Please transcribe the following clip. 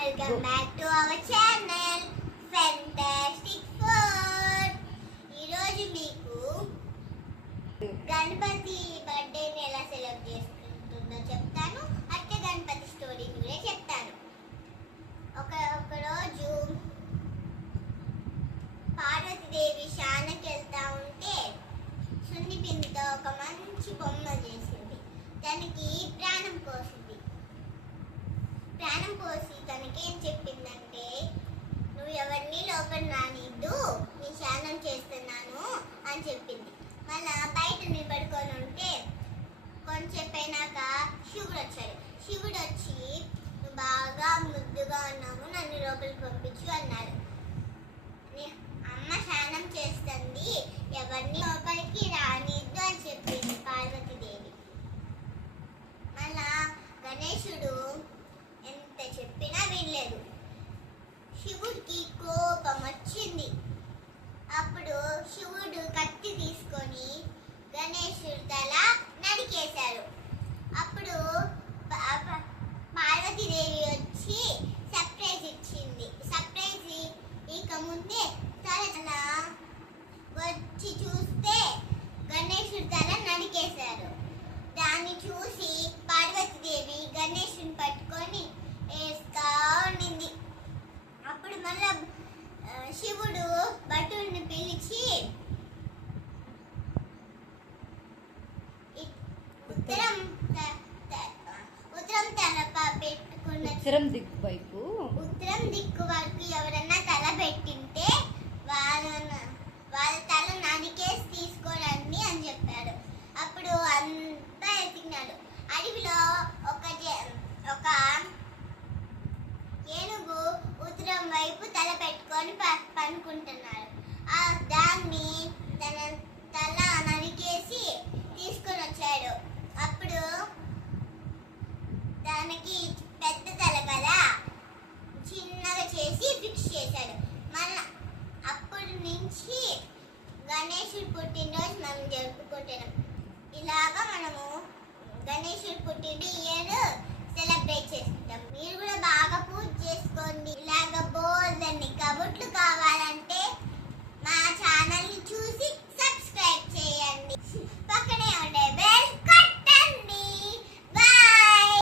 Welcome back to our channel fantastic food. ఈరోజు మీకు గణపతి బర్త్డేని ఎలా సెలబ్రేట్ చేసుకుంటుందో చెప్తాను. అట్టే గణపతి స్టోరీ కూడా చెప్తాను. ఒక రోజు పార్వతీదేవి స్నానంకి వెళ్తా ఉంటే సున్నిపిండితో ఒక మంచి బొమ్మ చేసింది. దానికి ప్రాణం పోసింది. ప్రాణం పోసి తనకేం చెప్పిందంటే, నువ్వు ఎవరిని లోపల రానిద్దు, నీ స్నానం చేస్తున్నాను అని చెప్పింది. మళ్ళా బయట నిలబడుకొని ఉంటే కొంచెంసేపు అయినాక శివుడు వచ్చాడు. శివుడు వచ్చి, నువ్వు బాగా ముద్దుగా ఉన్నావు, నన్ను లోపలికి పంపించు అన్నాడు. అమ్మ స్నానం చేస్తుంది, ఎవరిని లోపలికి రానిద్దు అని చెప్పింది పార్వతీదేవి. మళ్ళా గణేశుడు ఎంత చెప్పినా వినలేదు. శివుడికి కోపం వచ్చింది. అప్పుడు శివుడు కత్తి తీసుకొని గణేశుడి తల నరికేశాడు. అప్పుడు పార్వతీదేవి వచ్చి సర్ప్రైజ్ ఇచ్చింది. సర్ప్రైజ్ ఇక ముందే తల వచ్చి చూస్తే గణేశుడి తల నరికేశారు. దాన్ని చూసి పార్వతీదేవి గణేశుని పట్టుకొని వేస్తా ఉండింది. అప్పుడు మళ్ళా శివుడు భటుల్ని పిలిచి ఉత్తరం తల పెట్టుకున్న ఉత్తరం దిక్కు వైపు ఎవరన్నా తల పెట్టింటే వాళ్ళ తల నరికేసి తీసుకోరండి అని చెప్పాడు. అప్పుడు అంతా ఎతికినాడు. అడవిలో ఒక ఏనుగు ఉత్తరం వైపు తల పెట్టుకొని పనుకుంటున్నాడు. దాన్ని తన తల నరికేసి తీసుకొని వచ్చాడు. అప్పుడు దానికి పెద్ద తల కదా, చిన్నగా చేసి ఫిక్స్ చేశాడు. మళ్ళా అప్పటి నుంచి గణేశుడి పుట్టినరోజు మనం జరుపుకుంటున్నాం. ఇలాగా మనము గణేశుడి పుట్టిన ఇయర్ సెలబ్రేట్ చేసుకుంటాం. మీరు కూడా బాగా పూజ చేసుకోండి. ఇలాగ